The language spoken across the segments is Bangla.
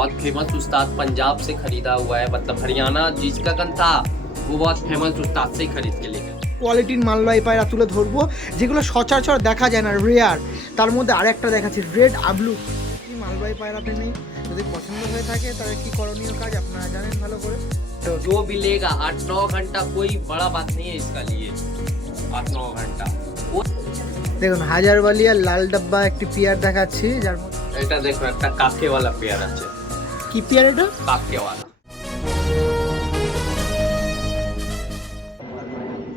बहुत फेमस उस्ताद पंजाब से खरीदा हुआ है, मतलब हरियाणा जिसका गन था वो बहुत फेमस उस्ताद से ही खरीद के लेके। কোয়ালিটির মালবাহী পায়রা তুলে ধরবো যেগুলো সচরাচর দেখা যায় না, রেয়ার। তার মধ্যে আরেকটা দেখাচ্ছি রেড আবলু। কি মালবাহী পায়রা পেনে যদি পছন্দ হয়ে থাকে তাহলে কি করণীয় কাজ আপনারা জানেন ভালো করে। तो जो भी लेगा 8-9 घंटा कोई बड़ा बात नहीं है इसका लिए, 8-9 घंटा। দেখুন হাজারবালিয়া লাল ডাব্বা একটি পেয়ার দেখাচ্ছি যার মধ্যে এটা দেখো একটা কাকে वाला পেয়ার আছে। কি পেয়ার এটা? কাকে वाला।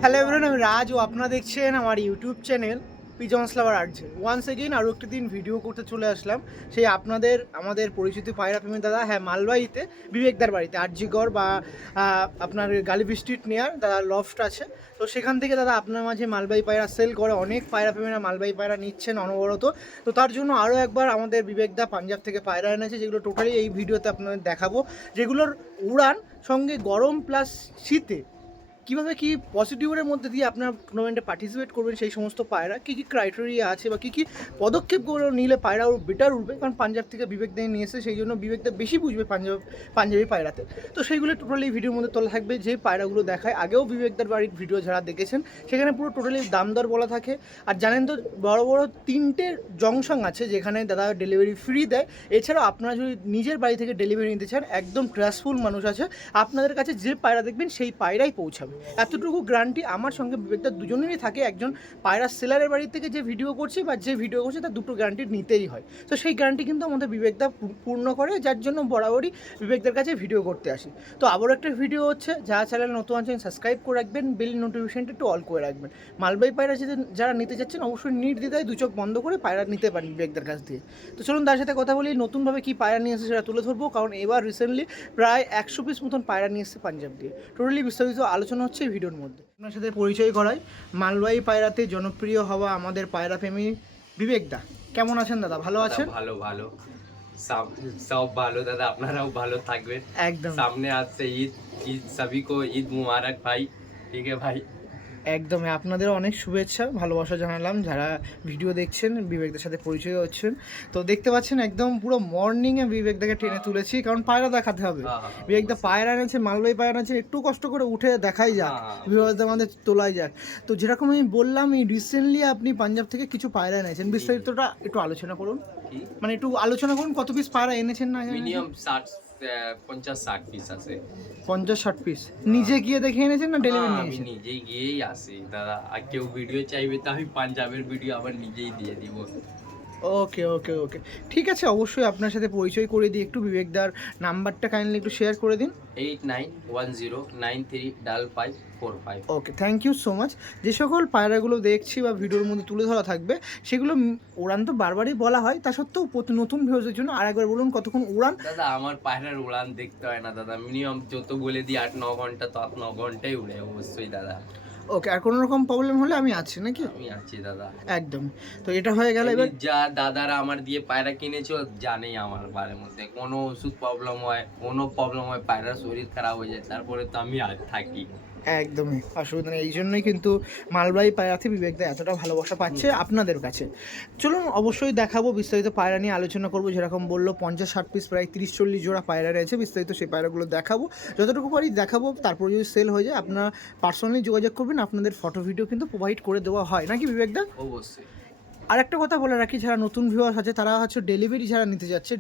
হ্যালো এভরিওয়ান, আমি রাজ ও আপনারা দেখছেন আমার YouTube channel pigeons lover arts. Once again আরও একটি দিন ভিডিও করতে চলে আসলাম। সেই আমাদের পরিচিত পায়রা প্রেমী দাদা, হ্যাঁ মালবাহীতে বিবেকদার বাড়িতে আরজিগড় বা আপনার গালিবি স্ট্রিট নিয়ার দাদা লফট আছে। তো সেখান থেকে দাদা আপনার মাঝে মালবাহী পায়রা সেল করে, অনেক পায়রা প্রেমীরা মালবাহী পায়রা নিচ্ছেন অনবরত। তো তার জন্য আরও একবার আমাদের বিবেকদা পাঞ্জাব থেকে পায়রা এনেছে, যেগুলো টোটালি এই ভিডিওতে আপনাদের দেখাবো, যেগুলোর উড়ান সঙ্গে গরম প্লাস শীতে কীভাবে কী পজিটিভের মধ্যে দিয়ে আপনার টুর্নামেন্টে পার্টিসিপেট করবেন, সেই সমস্ত পায়রা কী কী ক্রাইটেরিয়া আছে বা কী কী পদক্ষেপগুলো নিলে পায়রা বেটার উঠবে। কারণ পাঞ্জাব থেকে বিবেকদা নিয়ে এসে সেই জন্য বিবেকদা বেশি বুঝবে পাঞ্জাবি পায়রাতে। তো সেইগুলো টোটালি এই ভিডিওর মধ্যে তোলা থাকবে। যে পায়রাগুলো দেখায় আগেও বিবেকদার বাড়ির ভিডিও যারা দেখেছেন সেখানে পুরো টোটালি দাম দর বলা থাকে। আর জানেন তো বড় বড় 3টে জংশন আছে যেখানে দাদা ডেলিভারি ফ্রি দেয়। এছাড়াও আপনারা যদি নিজের বাড়ি থেকে ডেলিভারি নিতে চান, একদম ট্রাস্টফুল মানুষ আছে, আপনাদের কাছে যে পায়রা দেখবেন সেই পায়রাই পৌঁছাবে। এতটুকু গ্যারান্টি আমার সঙ্গে বিবেকদা দুজনেরই থাকে। একজন পায়রা সেলারের বাড়ি থেকে যে ভিডিও করছে বা যে ভিডিও করছে তার দুটো গ্যারান্টি নিতেই হয়। তো সেই গ্যারান্টি কিন্তু আমাদের বিবেকদা পূর্ণ করে, যার জন্য বরাবরই বিবেকদার কাছে ভিডিও করতে আসি। তো আবারও একটা ভিডিও হচ্ছে, যারা চ্যানেল নতুন আছেন সাবস্ক্রাইব করে রাখবেন, বেল নোটিফিকেশনটা একটু অল করে রাখবেন। মালবাহী পায়রা যারা নিতে যাচ্ছেন অবশ্যই নির্দ্বিধায় দু চোখ বন্ধ করে পায়রা নিতে পারেন বিবেকদার কাছ দিয়ে। তো চলুন তার সাথে কথা বলি, নতুনভাবে কি পায়রা নিয়ে এসেছে সেটা তুলে ধরবো। কারণ এবার রিসেন্টলি প্রায় 100 পিস মতন পায়রা নিয়ে এসেছে পাঞ্জাব দিয়ে। টোটালি বিস্তারিত আলোচনা হচ্ছে ভিডিওর মধ্যে। আপনার সাথে পরিচয় করাই, মালবাহী পায়রাতে জনপ্রিয় হওয়া আমাদের পায়রা প্রেমী বিবেকদা। কেমন আছেন দাদা? ভালো আছেন? ভালো ভালো, সব ভালো দাদা, আপনারাও ভালো থাকবেন। একদম সামনে আসছে ঈদ, সবই কো ঈদ মুবারক ভাই। ঠিক আছে ভাই, একদমই আপনাদের অনেক শুভেচ্ছা ভালোবাসা জানালাম যারা ভিডিও দেখছেন, বিবেকদার সাথে পরিচয় হচ্ছেন। তো দেখতে পাচ্ছেন একদম পুরো মর্নিংয়ে বিবেকদাকে টেনে তুলেছি, কারণ পায়রা দেখাতে হবে। বিবেকদা পায়রা এনেছে, মালবাহী পায়রা এনেছে, একটু কষ্ট করে উঠে দেখাই যাক, বিবেকদা আমাদের তোলাই যাক। তো যেরকম আমি বললাম, এই রিসেন্টলি আপনি পাঞ্জাব থেকে কিছু পায়রা এনেছেন, বিস্তারিতটা একটু আলোচনা করুন। মানে একটু আলোচনা করুন কত পিস পায়রা এনেছেন। না মিনিমাম 50-60 পিস আছে। 50-60 পিস নিজে গিয়ে দেখে এনেছেন না ডেলিভারি আমি নিয়েছেন? নিজেই গিয়েই আসি দাদা, আর কেউ ভিডিও চাইবে তো আমি পাঞ্জাবের ভিডিও আবার নিজেই দিয়ে দিব। ওকে ওকে ওকে ঠিক আছে, অবশ্যই আপনার সাথে পরিচয় করে দিই। একটু বিবেকদার নাম্বারটা কাইন্ডলি একটু শেয়ার করে দিন। 8910935545। ওকে, থ্যাংক ইউ সো মাচ। যে সকল পায়রাগুলো দেখছি বা ভিডিওর মধ্যে তুলে ধরা থাকবে সেগুলো উড়ান তো বারবারই বলা হয়, তা সত্ত্বেও নতুন ভিউজের জন্য আরেকবার বলুন কতক্ষণ উড়ান। দাদা আমার পায়রার উড়ান দেখতে হয় না দাদা, মিনিমাম যত বলে দিই 8-9 ঘন্টা, তো 8-9 ঘন্টাই উড়ে অবশ্যই দাদা। ওকে, আর কোনো রকম প্রবলেম হলে আমি আছি নাকি? আমি আছি দাদা একদম। তো এটা হয়ে গেল। এবার যা দাদারা আমার দিয়ে পায়রা কিনেছো জানেই আমার বারের মধ্যে কোনো ওষুধ প্রবলেম হয়, কোনো প্রবলেম হয়, পায়রার শরীর খারাপ হয়ে যায়, তারপরে তো আমি আর থাকি। একদমই অসুবিধা নেই। এই জন্যই কিন্তু মালবাহী পায়রাতে বিবেকদা এতটা ভালোবাসা পাচ্ছে আপনাদের কাছে। চলুন অবশ্যই দেখাবো, বিস্তারিত পায়রা নিয়ে আলোচনা করবো। যেরকম বললো 50-60 পিস প্রায় 30-40 জোড়া পায়রা রয়েছে, বিস্তারিত সেই পায়রাগুলো দেখাবো, যতটুকু পারি দেখাবো। তারপর যদি সেল হয়ে যায় আপনারা পার্সোনালি যোগাযোগ করবেন, আপনাদের ফটো ভিডিও কিন্তু প্রোভাইড করে দেওয়া হয় নাকি বিবেকদা? অবশ্যই। আর একটা কথা বলে রাখি, যারা নতুন ভিউয়ার্স আছে তারা হচ্ছে ডেলিভারি যারা নিতে যাচ্ছে,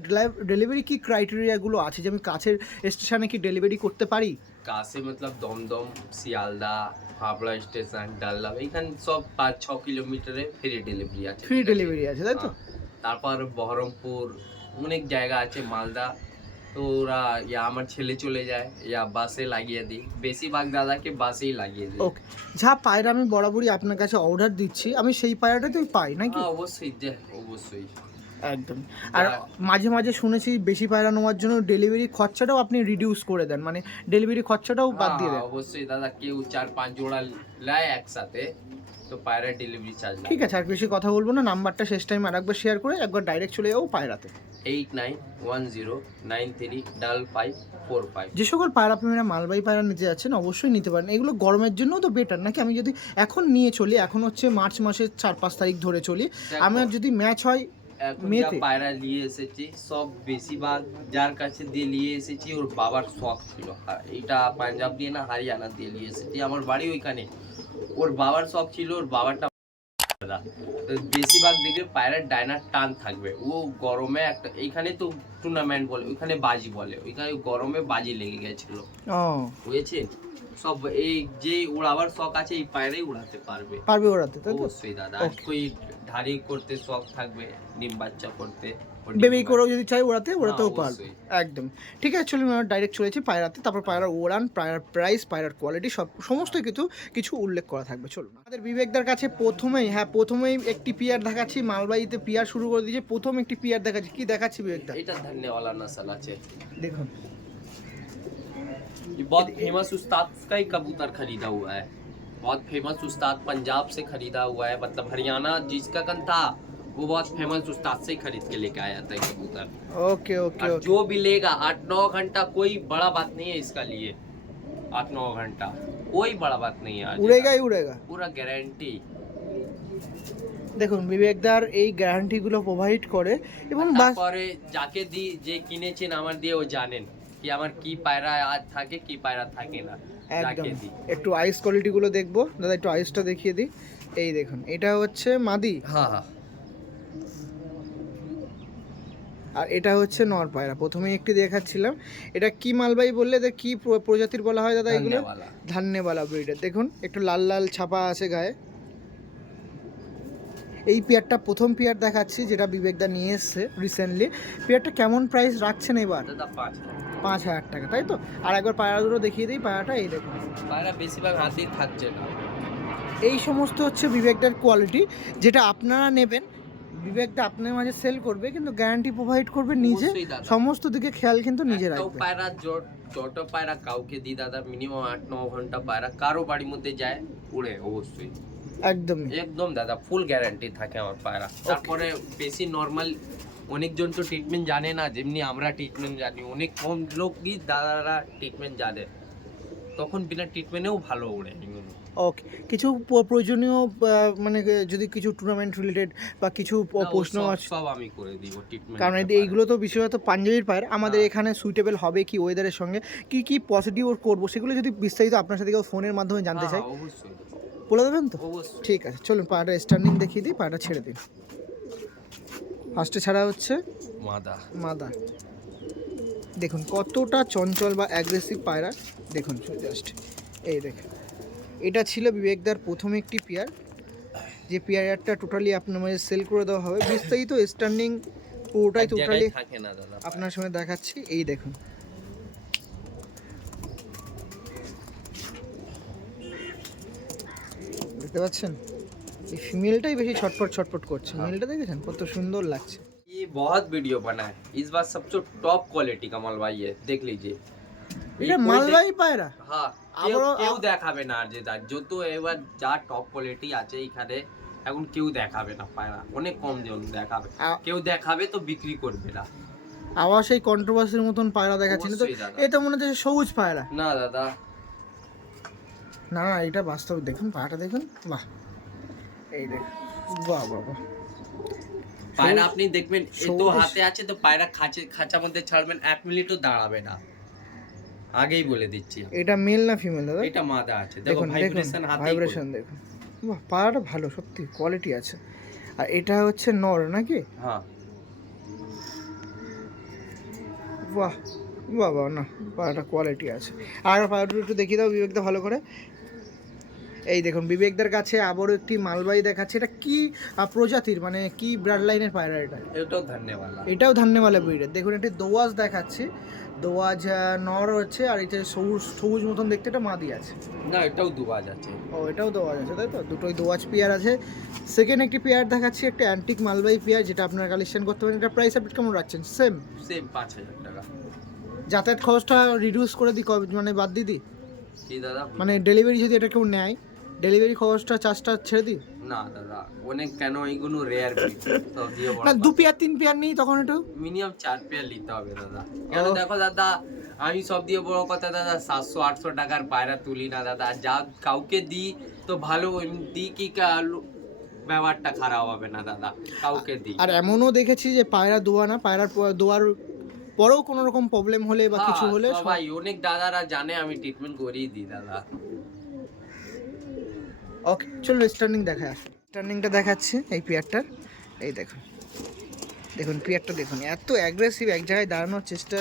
ডেলিভারি কি ক্রাইটেরিয়াগুলো আছে, যে আমি কাছের স্টেশনে কি ডেলিভারি করতে পারি? কাছে মতলব দমদম, শিয়ালদা, হাবড়া স্টেশন, ডালদা, এইখানে সব 5-6 কিলোমিটারে ফ্রি ডেলিভারি আছে। ফ্রি ডেলিভারি আছে, তাই তো? তারপর বহরমপুর, অনেক জায়গা আছে, মালদা। তো ওরা আমার ছেলে চলে যায়, বাসে লাগিয়ে দিই, বেশিরভাগ দাদাকে বাসেই লাগিয়ে দিই। ওকে, যা পায়রা আমি বরাবরই আপনার কাছে অর্ডার দিচ্ছি, আমি সেই পায়রাটাই পাই নাকি? অবশ্যই অবশ্যই একদম। আর মাঝে মাঝে শুনেছি বেশি পায়রা নেওয়ার জন্য ডেলিভারি খরচাটাও আপনি রিডিউস করে দেন, মানে ডেলিভারি খরচাটাও বাদ দিয়ে দেন। অবশ্যই দাদা, কেউ 4-5 জোড়া নেয় একসাথে তো পায়রা ডেলিভারি চার্জ। ঠিক আছে, আর বেশি কথা বলবো না, নাম্বারটা শেষ টাইম আর একবার শেয়ার করে একবার ডাইরেক্ট চলে যাবো পায়রাতে। 8910935545। যে সকল পায়রা প্রেমীরা মালবাহী পায়রা নিতে যাচ্ছেন অবশ্যই নিতে পারেন। এগুলো গরমের জন্য তো বেটার নাকি? আমি যদি এখন নিয়ে চলি, এখন হচ্ছে মার্চ মাসের 4-5 তারিখ ধরে চলি, আমার যদি ম্যাচ হয় এখন যা মেয়েতে? পায়রা নিয়ে এসেছি সব বেশিরভাগ যার কাছে দিয়ে নিয়ে এসেছি ওর বাবার শখ ছিল। এটা পাঞ্জাব দিয়ে না হরিয়ানা দিয়ে নিয়ে এসেছি, আমার বাড়ি ওইখানে। ওর বাবার শখ ছিল, ওর বাবাটা দাদা। তো বেশিরভাগ দিকে পায়রার ডায়নার টান থাকবে। ও গরমে একটা, এইখানে তো টুর্নামেন্ট বলে, ওইখানে বাজি বলে, ওইখানে গরমে বাজি লেগে গেছিল, ও বুঝেছেন? সব এই যে উড়াবার শখ আছে এই পায়রাই উড়াতে পারবে, পারবে ওড়াতে, তাই তো? অবশ্যই দাদা। আর Okay. কই ধাড়ি করতে শখ থাকবে, ডিম বাচ্চা করতে, ও ডিম বেবি বাচ্চা- করেও যদি চাই ওড়াতে, ওড়াতেও হ্যাঁ, পারবে। অবশ্যই। একদম ঠিক আছে, চলুন আমরা ডাইরেক্ট চলেছি পায়রাতে, তারপর পায়রার ওড়ান, পায়রার প্রাইস, পায়রার কোয়ালিটি সব সমস্ত কিছু কিছু উল্লেখ করা থাকবে। চলুন আমাদের বিবেকদার কাছে প্রথমেই একটি পিয়ার দেখাচ্ছি। মালবাহীতে পিয়ার শুরু করে দিয়েছে, প্রথম একটি পিয়ার দেখাচ্ছি। কি দেখাচ্ছি বিবেকদা? এটা ধন্যওয়ালা নসল আছে, দেখুন ये बहुत फेमस उस्ताद का ही कबूतर खरीदा हुआ है, बहुत फेमस उस्ताद पंजाब से खरीदा हुआ है, मतलब हरियाणा जिसका कन था वो बहुत फेमस उस्ताद से ही खरीद के लेके आया था ये कबूतर। ओके ओके और ओके। जो भी लेगा 8-9 घंटा, कोई बड़ा बात नहीं है इसका लिए, 8-9 घंटा कोई बड़ा बात नहीं है, উড়েগাই উড়েগা। पूरा गारंटी। দেখুন বিবেকদার এই গ্যারান্টিগুলো প্রোভাইড করে এবং বাস তারপরে যাকে দি যে কিনেছেন আমার দিয়ে ও জানেন কি আমার কি পায়রা আজ থাকে কি পায়রা থাকে না, একদম। যাকে দি। একটু আইস কোয়ালিটিগুলো দেখবো দাদা, একটু আইসটা দেখিয়ে দিই। এই দেখুন, এটা হচ্ছে মাদি হ্যাঁ হ্যাঁ, আর এটা হচ্ছে নর পায়রা। প্রথমে একটি দেখাচ্ছিলাম, এটা কি মালবাহী বললে, এদের কি প্রজাতির বলা হয় দাদা এগুলো? ধন্যবালা। ধান্যবালা ব্রিডের। দেখুন একটু লাল লাল ছাপা আছে গায়ে। এই পেয়ারটা প্রথম পেয়ার দেখাচ্ছি যেটা বিবেকদা নিয়ে এসছে রিসেন্টলি। পেয়ারটা কেমন প্রাইস রাখছেন এবার? দাদা 5 5,000 টাকা, তাই তো? আর একবার পায়রা দুটো দেখিয়ে দিই। পায়রাটা এই দেখুন, পায়রা বেশিরভাগ হাতেই থাকছে না। এই সমস্ত হচ্ছে বিবেকদার কোয়ালিটি, যেটা আপনারা নেবেন বিবেকদা আপনার মাঝে সেল করবে, কিন্তু গ্যারান্টি প্রোভাইড করবে নিজে, অবশ্যই দাদা। সমস্ত দিকে খেয়াল কিন্তু নিজে একটাও রাখবে। পায়রা যত পায়রা কাউকে দি দাদা, মিনিমাম 8-9 ঘন্টা পায়রা কারো বাড়ির মধ্যে যায় উড়ে, অবশ্যই একদমই একদম দাদা, ফুল গ্যারান্টি থাকে আমার পায়রা। তারপরে বেশি নর্মাল অনেকজন তো ট্রিটমেন্ট জানে না, যেমনি আমরা ট্রিটমেন্ট জানি, অনেক কম লোকই দাদারা ট্রিটমেন্ট জানে, তখন বিনা ট্রিটমেন্টেও ভালো ওড়ে এগুলো। ওকে। কিছু প্রয়োজনীয় মানে যদি কিছু টুর্নামেন্ট রিলেটেড বা কিছু প্রশ্ন আছে, সব আমি করে দিব ট্রিটমেন্ট, কারণ এইগুলো তো বিশেষত পাঞ্জাবির পায়ের আমাদের হ্যাঁ। এখানে সুইটেবল হবে কি ওয়েদারের সঙ্গে, কি কি পজিটিভ ওর করবো, সেগুলো যদি বিস্তারিত আপনার সাথে কেউ ফোনের মাধ্যমে জানতে চাই অবশ্যই বলে দেবেন তো? অবশ্যই। ঠিক আছে, চলুন পায়রাটা স্ট্যান্ডিং দেখিয়ে দিই, পায়রাটা ছেড়ে দিন। ফার্স্টে ছাড়া হচ্ছে মাদা, মাদা। দেখুন কতটা চঞ্চল বা অ্যাগ্রেসিভ পায়রা, দেখুন জাস্ট এই দেখুন। এটা ছিল বিবেকদার প্রথম একটি পেয়ার, যে পেয়ারটা টোটালি আপনার মাঝে সেল করে দেওয়া হবে। বিস্তারিত স্ট্যান্ডিং পুরোটাই এক জায়গায় টোটালি থাকে না দাদা। আপনার সঙ্গে দেখাচ্ছি। এই দেখুন দেখতে পাচ্ছেন, এই ফিমেলটাই বেশি ছটফট ছটফট করছে, মেলটা দেখেছেন কত সুন্দর লাগছে। ये बहुत वीडियो बना है, इस बार सबसे टॉप क्वालिटी का मालवाई है, देख लीजिए। এটা মালবাহী পায়রা। হ্যাঁ, কেউ দেখাবে না আর যেটা যত এবার যা টপ কোয়ালিটি আছে এখানে এখন কেউ দেখাবে না পায়রা, অনেক কম জন দেখাবে, কেউ দেখাবে তো বিক্রি করবে না। আবার সেই কন্ট্রোভার্সির মতন পায়রা দেখাচ্ছেন তো, অবশ্যই দাদা। এটা মনে হচ্ছে সবুজ পায়রা। না দাদা, না না, এটা বাস্তব দেখুন, পায়রাটা দেখুন, বাহ এই দেখুন, বাহ বাহ বাহ। পায়রা আপনি দেখবেন এ তো সবুজ- হাতে আছে তো পায়রা খাঁচার মধ্যে ছাড়বেন 1 মিনিটও দাঁড়াবে না, আগেই বলে দিচ্ছি। এটা মেল না ফিমেল দাদা? এটা মাদা আছে, দেখো দেখুন দেখুন ভাইব্রেশন হাতে ভাইব্রেশন দেখুন, বাহ পায়রাটা ভালো, সত্যি কোয়ালিটি আছে। আর এটা হচ্ছে নর নাকি? হ্যাঁ, বাহ বাহ বাহ, না পায়রাটা কোয়ালিটি আছে। আর পায়রাটা একটু দেখিয়ে দাও বিবেকদা ভালো করে। এই দেখুন বিবেকদার কাছে আবারও একটি মালবাহী দেখাচ্ছে। এটা কি প্রজাতির, মানে কি ব্লাড লাইনের পায়রা এটা? এটাও ধন্যবাদ। এটাও ধান্যওয়ালা ব্রিডের। দেখুন একটি দোয়াজ দেখাচ্ছি, দোয়াজ নর হচ্ছে, আর এটা সবুজ সবুজ মতন দেখতে একটা মাদি আছে। না এটাও দুবাজ আছে। ও এটাও দোয়াজ আছে, তাই তো? দুটোই দোয়াজ পেয়ার আছে। সেকেন্ড একটি পেয়ার দেখাচ্ছি, একটা অ্যান্টিক মালবাহী পেয়ার, যেটা আপনারা কালেকশন করতে পারেন। এটা প্রাইস আপডেট কেমন রাখছেন? সেম 5,000 টাকা। যাতায়াত খরচটা রিডিউস করে দিই, মানে বাদ দিয়ে দিই, কি দাদা? মানে ডেলিভারি যদি এটা কেউ নেয়, ডেলিভারি খরচটা চার্জটা ছেড়ে দিই? না দাদা, অনেক কেন এইগুলো রেয়ার ব্রিড, সব দিয়ে বড় না 2 পেয়ার 3 পেয়ার নেই তখন একটু মিনিমাম 4 পেয়ার নিতে হবে দাদা। কেন দেখো দাদা, আমি সব দিয়ে বড় কথা দাদা 700-800 টাকার পায়রা তুলি না দাদা, যা কাউকে দিই তো ভালো দিই কি ব্যবহারটা খারাপ হবে না দাদা, কাউকে দিই। আর এমনও দেখেছি যে পায়রা দোয়া না, পায়রার দোয়ার পরেও কোনো রকম প্রবলেম হলে বা কিছু হলে সবাই অনেক দাদারা জানে, আমি ট্রিটমেন্ট করিয়ে দিই দাদা। ওকে চলো স্টার্নিং দেখায় আসো। স্টার্নিংটা দেখাচ্ছি এই পেয়ারটার। এই দেখুন, দেখুন পেয়ারটা দেখুন, এত অ্যাগ্রেসিভ, এক জায়গায় দাঁড়ানোর চেষ্টা।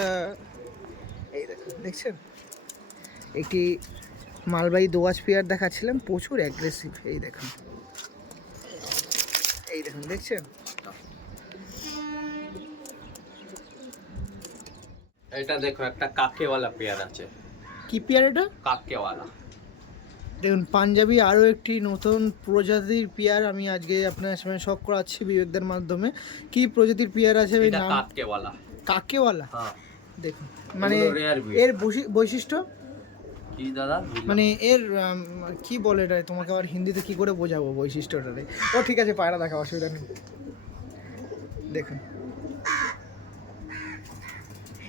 এই দেখুন, দেখছেন, একটি মালবাহী দোয়াজ পেয়ার দেখাচ্ছিলাম, প্রচুর অ্যাগ্রেসিভ। এই দেখুন, এই দেখুন, দেখছেন। এটা দেখো একটা কাকেওয়ালা পেয়ার আছে। কি পেয়ার এটা? কাকেওয়ালা। দেখুন পাঞ্জাবি আরও একটি নতুন প্রজাতির পেয়ার আমি আজকে আপনার সামনে শখ করাচ্ছি বিবেকদের মাধ্যমে। কি প্রজাতির পেয়ার আছে? এটা কাকেওয়ালা। কাকেওয়ালা, হ্যাঁ দেখুন মানে এগুলো এর বৈশিষ্ট্য কি দাদা? মানে এর কি বলে এটা, তোমাকে আবার হিন্দিতে কি করে বোঝাবো বৈশিষ্ট্যটা? ও ঠিক আছে, পায়রা দেখা, অসুবিধা নেই। দেখুন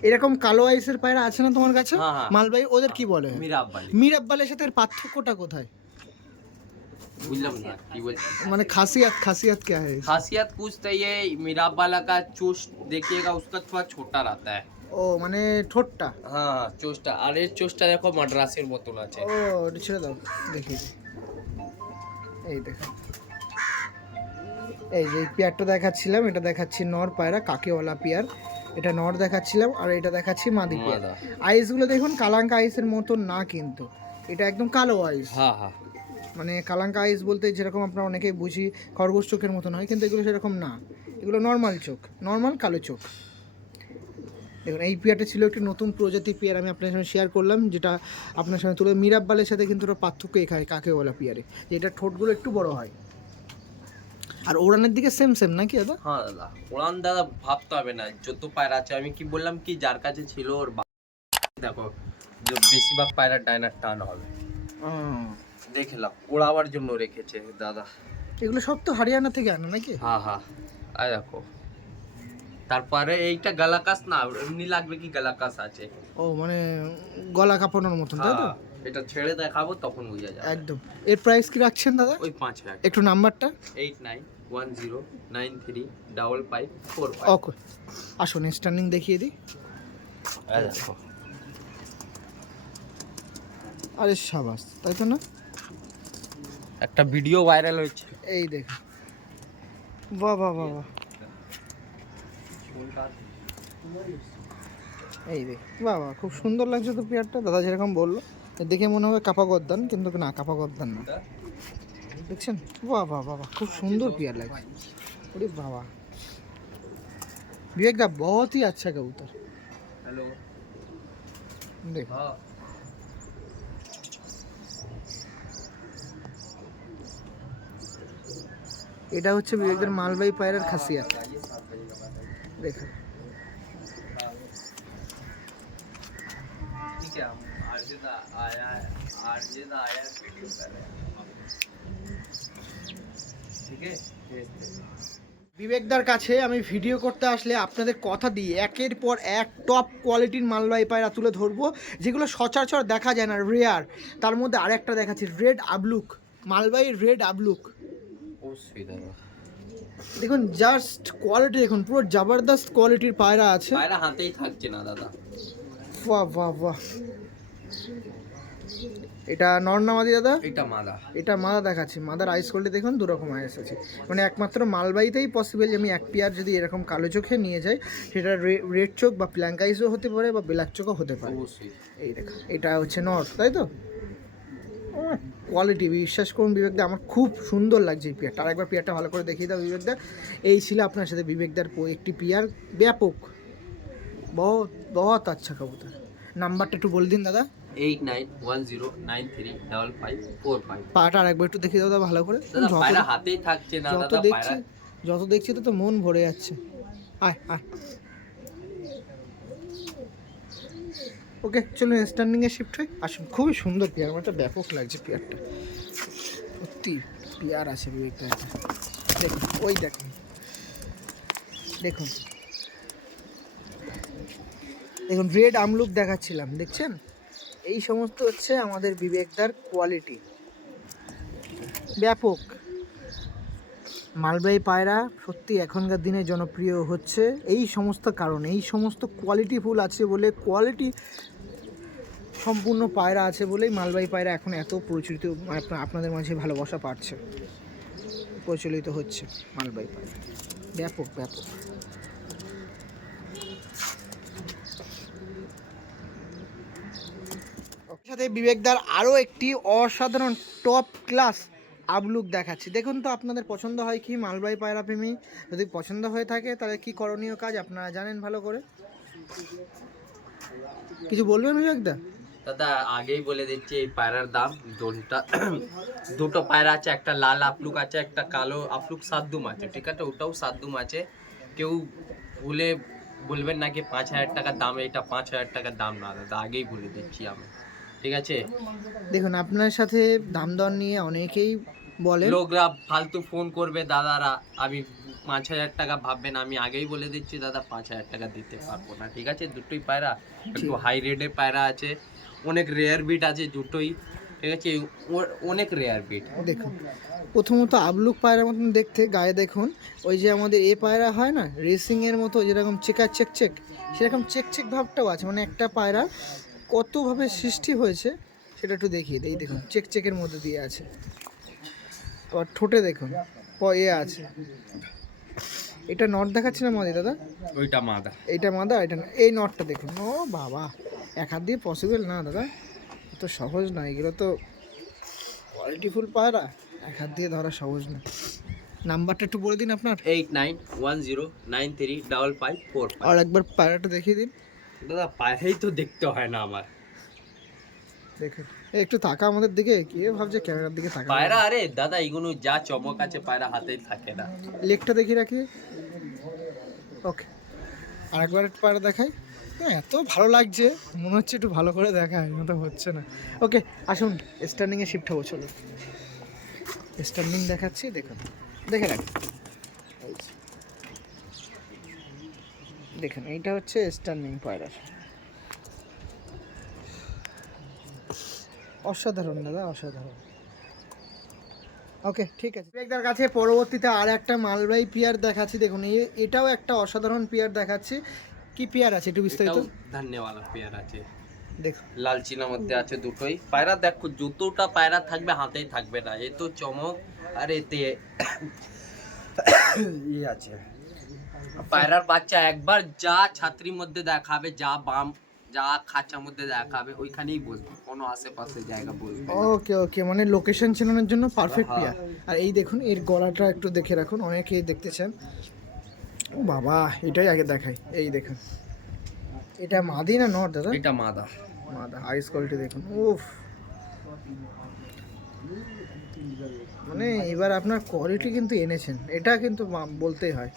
এরকম কালো আইসের পায়রা আছে না তোমার কাছে মালবাহী, ওদের কি বলে? মিরাব্বালি। মিরাব্বালের সাথে এর পার্থক্যটা কোথায়? বুঝলাম না কি বলছিস। মানে खासियत क्या है? खासियत कुछ तो ये मिराब्बाला का चोच देखिएगा, उसका थोड़ा छोटा रहता है। ও মানে ঠোঁটটা। হ্যাঁ চোচটা, আর এর চোচটা দেখো মাদ্রাসের মতন আছে। ও এটা ছেড়ে দাও, দেখি। এই দেখো, এই যে পেয়ারটা দেখাচ্ছিলাম, এটা দেখাচ্ছি নর পায়রা, কাকেওয়ালা পেয়ার। এটা নর দেখাচ্ছিলাম, আর এটা দেখাচ্ছি মাদি পেয়ার। আইসগুলো দেখুন কালাঙ্কা আইসের মতন না, কিন্তু এটা একদম কালো আইস। হ্যাঁ হ্যাঁ, মানে কালাঙ্কা আইস বলতে যেরকম আমরা অনেকেই বুঝি খরগোশ চোখের মতন হয়, কিন্তু এগুলো সেরকম না, এগুলো নর্মাল চোখ, নর্মাল কালো চোখ। দেখুন এই পেয়ারটা ছিল একটি নতুন প্রজাতির পেয়ার, আমি আপনার সঙ্গে শেয়ার করলাম, যেটা আপনার সঙ্গে তুলে। মিরাব্বালের সাথে কিন্তু ওটা পার্থক্য এখানে কাকেওয়ালা পেয়ারে, যেটা ঠোঁটগুলো একটু বড় হয়, আর ওড়ানের দিকে সেম সেম নাকি দাদা? হ্যাঁ দাদা, ওড়ান দাদা ভাবতে হবে না, যত পায়রা আছে আমি কি বললাম কি যার কাছে ছিল ওর দেখো, যে বেশিরভাগ পায়রা ডাইনার টান হবে, দেখলাম ওড়াবার জন্য রেখেছে দাদা। এগুলো সব তো হরিয়ানা থেকে আনা নাকি? হ্যাঁ হ্যাঁ, আয় দেখো। তারপরে এইটা গালাকাস না, এমনি লাগবে কি গালাকাস আছে। ও মানে গলা কাঁপানোর মতন, তাই তো? এটা ছেড়ে দেখাবো তখন বুঝা যাবে একদম। এর প্রাইস কি রাখছেন দাদা? ওই 5,000। একটু নাম্বারটা? 8910935545। ওকে আসুন স্টার্নিং দেখিয়ে দিই। দেখো, আরে সাবাস, তাই তো না? একটা ভিডিও ভাইরাল হয়েছে। এই দেখো, বাহ বাহ বাহ বাহ, এই দেখ, বাহ বাহ, খুব সুন্দর লাগছে তো পেয়ারটা। দাদা যেরকম বললো, দেখে মনে হবে কাপা গদ্দান, কিন্তু না, কাপা গদ্দান না, দেখছেন? বাহ বাহ বাহ, খুব সুন্দর পেয়ার লাগছে। अरे बाबा विवेक दा बहुत ही अच्छा कबूतर। हेलो देखो এটা হচ্ছে বিবেকদের মালবাহী পায়রার খাসিয়াত। দেখো ठीक है, आरजेदा आया है, आरजेदा आया है, वीडियो कर रहे हैं, ठीक है। বিবেকদার কাছে আমি ভিডিও করতে আসলে আপনাদের কথা দিয়ে একের পর এক টপ কোয়ালিটির মালবাহী পায়রা তুলে ধরবো, যেগুলো সচরাচর দেখা যায় না, রেয়ার। তার মধ্যে আরেকটা দেখাচ্ছি, রেড আবলুক, মালবাহী রেড আবলুক। দেখুন জাস্ট কোয়ালিটি দেখুন, পুরো জবরদস্ত কোয়ালিটির পায়রা আছে। পায়রা হাতেই থাকছে না দাদা। বাহ বাহ বাহ, এটা নর না মাদি দাদা? এটা মাদা। এটা মাদা দেখাচ্ছি। মাদার আইস কোয়ালিটি দেখুন, দু রকম আইস আছে, মানে একমাত্র মালবাহীতেই পসিবল যে আমি এক পেয়ার যদি এরকম কালো চোখে নিয়ে যাই, সেটা রেড চোখ বা প্ল্যাঙ্ক আইসও হতে পারে বা ব্ল্যাক চোখও হতে পারে। এই দেখুন এটা হচ্ছে নর, তাই তো? কোয়ালিটি বিশ্বাস করুন বিবেকদা, আমার খুব সুন্দর লাগছে এই পেয়ারটা। আরেকবার পেয়ারটা ভালো করে দেখিয়ে দাও বিবেকদা। এই ছিল আপনার সাথে বিবেকদার একটি পেয়ার, ব্যাপক, বহুত বহুত আচ্ছা কবুতর। নাম্বারটা একটু বলে দিন দাদা। 8910935545। পাটা আরেকবার একটু দেখিয়ে দাও দাদা ভালো করে। পায়রা হাতেই থাকছে না দাদা। যত দেখছি তো মন ভরে যাচ্ছে। আয় আয়, ওকে চলুন স্ট্যান্ডিংয়ে শিফট হই। আসুন, খুবই সুন্দর পেয়ার, আমার একটা ব্যাপক লাগছে পেয়ারটা, সত্যি পেয়ার আছে বিবেকটা। দেখুন ওই দেখুন, দেখুন দেখুন রেড আমলুক দেখাচ্ছিলাম, দেখছেন? এই সমস্ত হচ্ছে আমাদের বিবেকদার কোয়ালিটি, ব্যাপক। মালবাহী পায়রা সত্যি এখনকার দিনে জনপ্রিয় হচ্ছে এই সমস্ত কারণে, এই সমস্ত কোয়ালিটি ফুল আছে বলে, কোয়ালিটি সম্পূর্ণ পায়রা আছে বলেই মালবাহী পায়রা এখন এত প্রচলিত, আপনাদের মাঝে ভালোবাসা পাচ্ছে, প্রচলিত হচ্ছে মালবাহী পায়রা, ব্যাপক ব্যাপক। সাথে বিবেকদার আরও একটি অসাধারণ টপ ক্লাস আবলুক দেখাচ্ছি। দেখুন তো আপনাদের পছন্দ হয় কি মালবাহী পায়রা প্রেমী? যদি পছন্দ হয়ে থাকে তাহলে কি করণীয় কাজ আপনারা জানেন ভালো করে, কিছু বলবেন বিবেকদা? দাদা আগেই বলে দিচ্ছি এই পায়রার দাম দুটো পায়রা আছে, একটা লাল আপলুক আছে, একটা কালো আপলুক সাদ্দুম আছে, ঠিক আছে, ওটাও সাদ্দুম আছে। কেউ ভুলে বলবেন না কি 5,000 টাকার দাম, এটা 5,000 টাকার দাম না দাদা, আগেই বলে দিচ্ছি আমি, ঠিক আছে। দেখুন আপনার সাথে দাম দর নিয়ে অনেকেই বলে, লোকরা ফালতু ফোন করবে দাদারা, আমি 5,000 টাকা ভাববেন, আমি আগেই বলে দিচ্ছি দাদা 5,000 টাকা দিতে পারবো না, ঠিক আছে। দুটোই পায়রা একটু হাই রেটের পায়রা আছে, অনেক রেয়ার বিট আছে দুটোই, ঠিক আছে, অনেক রেয়ার বিট। দেখুন প্রথমত আবলুক পায়রার মতন দেখতে, গায়ে দেখুন ওই যে আমাদের এ পায়রা হয় না রেসিংয়ের মতো যেরকম চেকার চেক চেক, সেরকম চেক চেক ভাবটাও আছে, মানে একটা পায়রা কতভাবে সৃষ্টি হয়েছে সেটা একটু দেখিয়ে দিই। দেখুন চেক চেকের মধ্যে দিয়ে আছে, আবার ঠোঁটে দেখুন এ আছে। এটা নট দেখাচ্ছে না মাদি দাদা, ওইটা মাদা, এইটা মাদা, এটা এই নটটা দেখুন। ও বাবা, এক হাত দিয়ে পসিবল না দাদা, এত সহজ না, এগুলো তো কোয়ালিটিফুল পায়রা, এক হাত দিয়ে ধরা সহজ না। নাম্বারটা একটু বলে দিন আপনার। 8910935545। আর একবার পায়রাটা দেখিয়ে দিন দাদা পায়রাই তো দেখতে হয় না আমার, দেখুন একটু তাকা আমাদের দিকে, কে ভাবছে ক্যামেরার দিকে তাকা। পায়রা আরে দাদা এগুলো যা চমক আছে পায়রা হাতেই থাকে না। লেগটা দেখিয়ে রাখি, ওকে। আর একবার একটু পায়রা দেখাই, এত ভালো লাগছে মনে হচ্ছে একটু ভালো করে দেখায়, মতো হচ্ছে না। ওকে আসুন স্ট্যান্ডিংয়ে শিফট হবো, চলো স্ট্যান্ডিং দেখাচ্ছি, দেখুন দেখে রাখুন। দেখুন এইটা হচ্ছে স্ট্যান্ডিং পায়রার, অসাধারণ দাদা, অসাধারণ। ওকে ঠিক আছে, বিবেকদার কাছে পরবর্তীতে আর একটা মালবাহী পিয়ার দেখাচ্ছি। দেখুন এটাও একটা অসাধারণ পিয়ার দেখাচ্ছি। কি পিয়ার আছে একটু বিস্তারিত? ধন্যবাদ, পেয়ার আছে, দেখুন লাল চিনার মধ্যে আছে দুটোই পায়রা। দেখো যতটা পায়রা থাকবে হাতেই থাকবে না, এ তো চমক। আর এতে ইয়ে আছে, পায়রার বাচ্চা একবার যা ছাত্রীর মধ্যে দেখাবে, যা বাম যা খাঁচার মধ্যে দেখাবে ওইখানেই বসবে, কোনো আশেপাশে জায়গা বসবে। ওকে ওকে, মানে লোকেশন চেনানোর জন্য পারফেক্ট পিয়ার। আর এই দেখুন এর গলাটা একটু দেখে রাখুন, অনেকেই দেখতে চান। ও বাবা, এটাই আগে দেখাই, এই দেখুন এটা মাদি না নর দাদা? এটা মাদা, মাদা। আইস কোয়ালিটি দেখুন, উফ, মানে এবার আপনার কোয়ালিটি কিন্তু এনেছেন, এটা কিন্তু বলতেই হয়,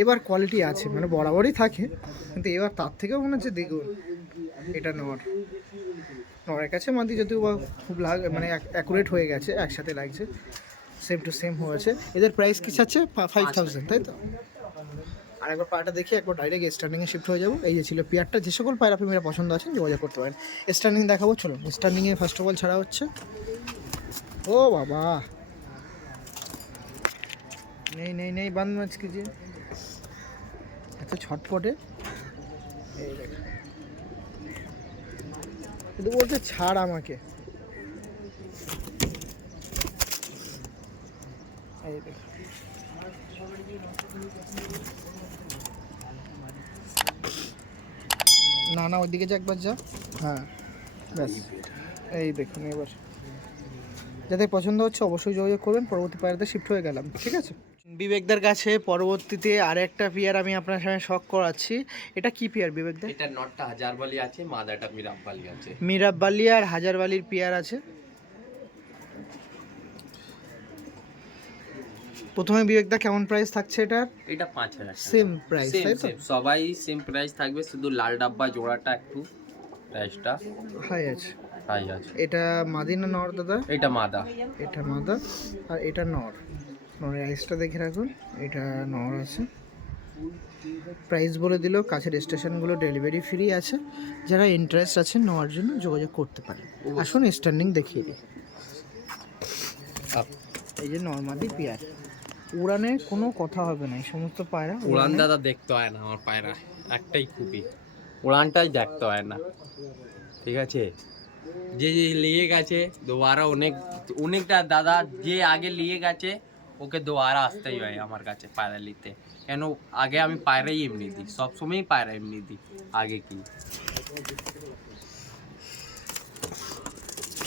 এবার কোয়ালিটি আছে, মানে বরাবরই থাকে কিন্তু এবার তার থেকেও মনে হচ্ছে দ্বিগুণ। এটা নরের কাছে মাদি যদিও বা খুব মানে অ্যাকুরেট হয়ে গেছে, একসাথে লাগছে, সেম টু সেম হয়েছে। এদের প্রাইস কি আছে? 5,000, তাই তো? আর একবার পায়রাটা দেখি, একবার ডাইরেক্ট স্ট্যান্ডিংয়ে শিফট হয়ে যাবো। এই যে ছিল পিয়ারটা, যে সকল পায়রা প্রেমীরা পছন্দ আছেন যোগাযোগ করতে পারেন। স্ট্যান্ডিং দেখাবো, চলুন স্ট্যান্ডিংয়ে ফার্স্ট অফ অল ছাড়া হচ্ছে। ও বাবা, নেই নেই নেই, বান্ধ মাছ কি এত ছটপটে, এই দেখো কিন্তু বলছে ছাড় আমাকে, এই দেখো না না, ওইদিকে যা একবার যা, হ্যাঁ ব্যাস, এই দেখুন এবার যাদের পছন্দ হচ্ছে অবশ্যই যোগাযোগ করবেন। পরবর্তী পায়রাতে শিফট হয়ে গেলাম, ঠিক আছে। বিবেকদার কাছে পরবর্তীতে আর একটা পিয়ার আমি আপনার সামনে শখ করাচ্ছি। এটা কি পিয়ার বিবেকদা? এটা নটটা হাজারবালি আছে, মাদাটা মিরাববালি আছে। মিরাববালি আর হাজারবালির পিয়ার আছে। প্রথমে বিবেকদা কেমন প্রাইস থাকছে এটা? এটা 5,000 সেম প্রাইস, তাই তো? সবাই সেম প্রাইস থাকবে, শুধু লাল ডাব্বা জোড়াটা একটু প্রাইসটা হাই আছে। হাই আছে। এটা মাদি না নর দাদা? এটা মাদা, এটা মাদা আর এটা নর। নরের আইসটা দেখে রাখুন, এটা নর আছে। প্রাইস বলে দিল, কাছের স্টেশনগুলো ডেলিভারি ফ্রি আছে। যারা ইন্টারেস্ট আছে নেওয়ার জন্য যোগাযোগ করতে পারেন। আসুন স্ট্যান্ডিং দেখিয়ে দিই। এই যে নর্মালি পিয়ার, উড়ানে কোনো কথা হবে না, এই সমস্ত পায়রা উড়ান দাদা দেখতে হয় না আমার পায়রা, একটাই খুবই উড়ানটাই দেখতে হয় না, ঠিক আছে। যে যে নিয়ে গেছে দোবারা অনেকটা দাদা যে আগে নিয়ে গেছে ওকে দোবারা আসতেই হয় আমার কাছে পায়রা নিতে, কেন আগে আমি পায়রাই এমনি দিই, সবসময়ই পায়রা এমনি দিই আগে কি।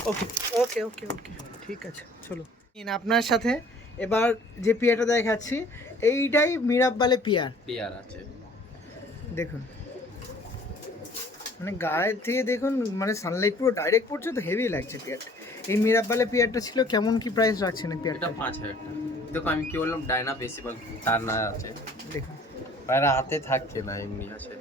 ওকে ওকে ওকে ওকে ঠিক আছে, চলো আপনার সাথে এবার যে পিয়ারটা দেখাচ্ছি এইটাই মিরাব্বালে পিয়ার। পেয়ার আছে দেখুন মানে গায়ের থেকে দেখুন মানে সানলাইট পুরো ডাইরেক্ট পড়ছে তো হেভি লাগছে পিয়ারটা। এই মিরাব্বালে পিয়ারটা ছিল কেমন কি প্রাইস রাখছেন এই পিয়ারটা? এটা 5,000 টাকা। দেখো আমি কি বললাম ডায়না বেশিরভাগ তার না আছে, দেখুন পায়রা হাতে থাকছে না এমনি আছে,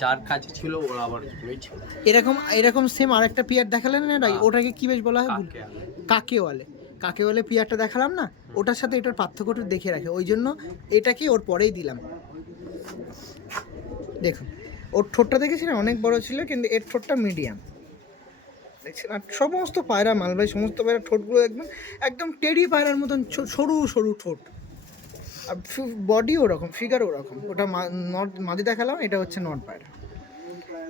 যার কাছে ছিল ওরা আবার ছিল এরকম এরকম সেম আরেকটা পিয়ার দেখালেন না, ওটাকে কি বেশ বলা হয়? কাকে আলে। কাকেওয়ালে। কাকেওয়ালে পিয়ারটা দেখালাম না, ওটার সাথে এটার পার্থক্যটা দেখে রাখে, ওই জন্য এটাকে ওর পরেই দিলাম। দেখুন ওর ঠোঁটটা দেখেছিলেন অনেক বড় ছিল, কিন্তু এর ঠোঁটটা মিডিয়াম দেখছেন। আর সমস্ত পায়রা মালবাহী সমস্ত পায়রা ঠোঁটগুলো দেখবেন একদম টেডি পায়রার মতন সরু সরু ঠোঁট, আর বডি ওরকম, ফিগার ওরকম। ওটা নর্থ মাদি দেখালাম, এটা হচ্ছে নর্থ পায়রা।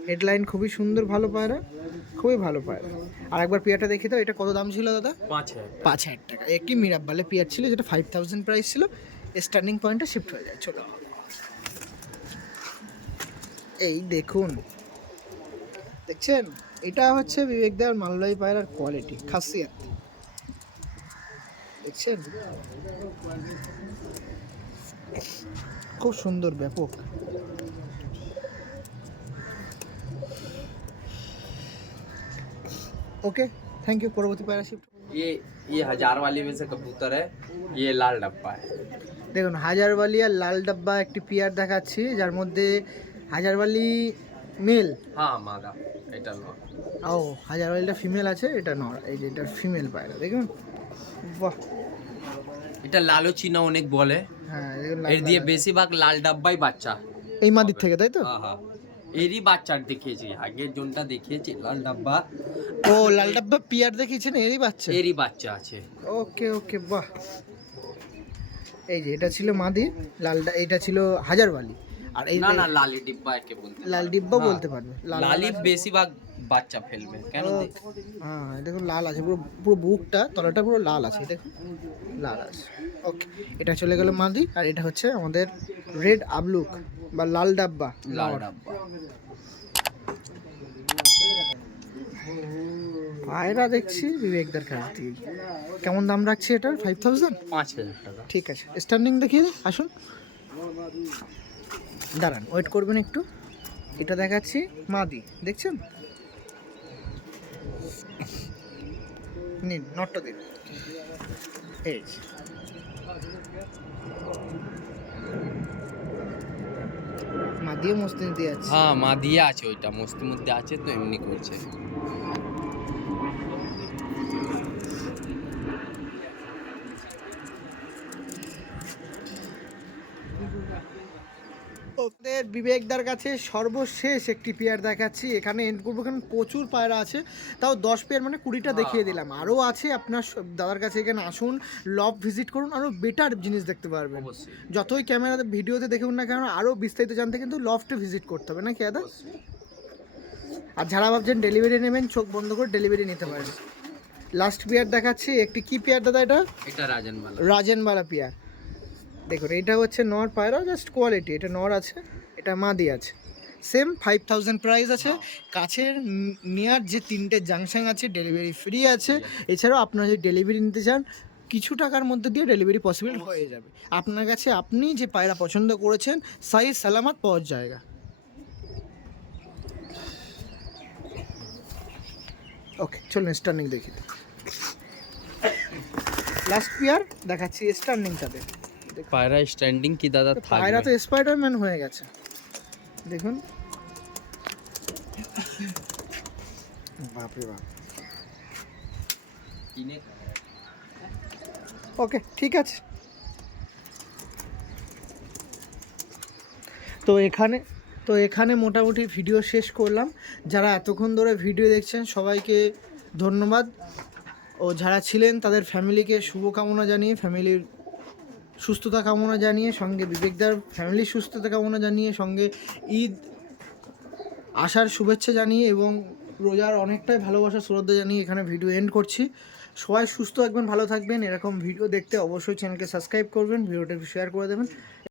হেডলাইন খুবই সুন্দর, ভালো পায়রা, খুবই ভালো পায়রা। আর একবার পিয়ারটা দেখি তো, এটা কত দাম ছিল দাদা? 5,000 টাকা। একটি মিরাব্বালে পিয়ার ছিল যেটা 5,000 প্রাইস ছিল, স্টার্নিং পয়েন্টে শিফট হয়ে যায়। চলো এই দেখুন, দেখছেন এটা হচ্ছে বিবেকদার মালবাহী পায়রার কোয়ালিটি, খাসিয়াত দেখছেন, খুব সুন্দর, ব্যাপক। Okay thank you. পরবর্তী পায়রা শিফট। ये हजार वाली में से कबूतर है, ये लाल डब्बा है। দেখুন হাজারওয়ালি আর লাল ডাব্বা একটি পিয়ার দেখাচ্ছি, যার মধ্যে হাজারওয়ালি মেল, হ্যাঁ মাদা, এটা নর। ও হাজারওয়ালিটা ফিমেল আছে, এটা নর। এই যে এটা ফিমেল পায়রা দেখুন, বাহ। এটা লালো চীনা অনেক বলে, হ্যাঁ দেখুন এর দিয়ে বেশিরভাগ লাল ডাব্বাই বাচ্চা। এই মাদির থেকে, তাই তো? হ্যাঁ হ্যাঁ, এরই বাচ্চা দেখিয়েছি, আগের জনটা দেখিয়েছি লাল ডাব্বা, ও লাল ডাব্বা পিয়ার দেখিয়েছেন, এরই বাচ্চা? এরই বাচ্চা আছে। ওকে ওকে, বাহ। এই যে এটা ছিল মাদি লালটা, এটা ছিল হাজারওয়ালি। আর এই না না লালি ডিব্বা একে বলতে, লাল ডিব্বা বলতে পারবে। লালি বেশিরভাগ বাচ্চা ফেলবে কেন হ্যাঁ দেখুন লাল আছে পুরো, পুরো বুকটা তলাটা পুরো লাল আছে, দেখুন লাল আছে। ওকে এটা চলে গেল মাদি। আর এটা হচ্ছে আমাদের রেড আবলুক বা লাল ডাব্বা। লাল ডাব্বা পায়রা দেখছি বিবেকদার কাছ থেকে। কেমন দাম রাখছি এটার? 5,000? 5,000 টাকা। ঠিক আছে, স্ট্যান্ডিং দেখিয়ে দিন, আসুন দাঁড়ান, ওয়েট করবেন একটু। এটা দেখাচ্ছি মাদি, দেখছেন? নিন নটটা দিন, এই যে। মাদিও মস্তি দিয়ে আছে। হ্যাঁ মা দিয়ে আছে, ওইটা মস্তির মধ্যে আছে তো এমনি করছে। ওদের বিবেকদার কাছে সর্বশেষ একটি পেয়ার দেখাচ্ছি। এখানে এন্ড করবো, এখানে প্রচুর পায়রা আছে, তাও 10 পেয়ার মানে 20টা দেখিয়ে দিলাম। আরও আছে, আপনার দাদার কাছে এখানে আসুন, লব ভিজিট করুন, আরও বেটার জিনিস দেখতে পারবেন। যতই ক্যামেরাতে ভিডিওতে দেখুন না কেন, আরও বিস্তারিত জানতে কিন্তু লফটে ভিজিট করতে হবে, নাকি দাদা? আর যারা ভাবছেন ডেলিভারি নেবেন, চোখ বন্ধ করে ডেলিভারি নিতে পারেন। লাস্ট পেয়ার দেখাচ্ছি, একটি কি পেয়ার দাদা এটা? এটা রাজনবালা, রাজনবালা পেয়ার। দেখুন এটা হচ্ছে নর পায়রা, জাস্ট কোয়ালিটি। এটা নর আছে, এটা মাদি আছে, সেম 5,000 প্রাইস আছে। কাছের নিয়ার যে 3টে জাংশন আছে ডেলিভারি ফ্রি আছে। এছাড়াও আপনারা যদি ডেলিভারি নিতে চান কিছু টাকার মধ্যে দিয়ে ডেলিভারি পসিবল হয়ে যাবে। আপনার কাছে আপনি যে পায়রা পছন্দ করেছেন সাইজ সালামত পাওয়ার জায়গা। ওকে চলুন স্টার্নিং দেখি। লাস্ট পেয়ার দেখাচ্ছি স্টার্নিংটাতে। পায়রা স্ট্যান্ডিং কি দাদা থাকবে? পায়রা তো স্পাইডারম্যান হয়ে গেছে, দেখুন বাপরে বাপ। ওকে ঠিক আছে, তো এখানে মোটামুটি ভিডিও শেষ করলাম। যারা এতক্ষণ ধরে ভিডিও দেখছেন সবাইকে ধন্যবাদ। ও যারা ছিলেন তাদের ফ্যামিলিকে শুভকামনা জানিয়ে, ফ্যামিলির সুস্থতা কামনা জানিয়ে, সঙ্গে বিবেকদার ফ্যামিলির সুস্থতা কামনা জানিয়ে, সঙ্গে ঈদ আসার শুভেচ্ছা জানিয়ে এবং রোজার অনেকটাই ভালোবাসা শ্রদ্ধা জানিয়ে এখানে ভিডিও এন্ড করছি। সবাই সুস্থ থাকবেন, ভালো থাকবেন। এরকম ভিডিও দেখতে অবশ্যই চ্যানেলকে সাবস্ক্রাইব করবেন, ভিডিওটা একটু শেয়ার করে দেবেন।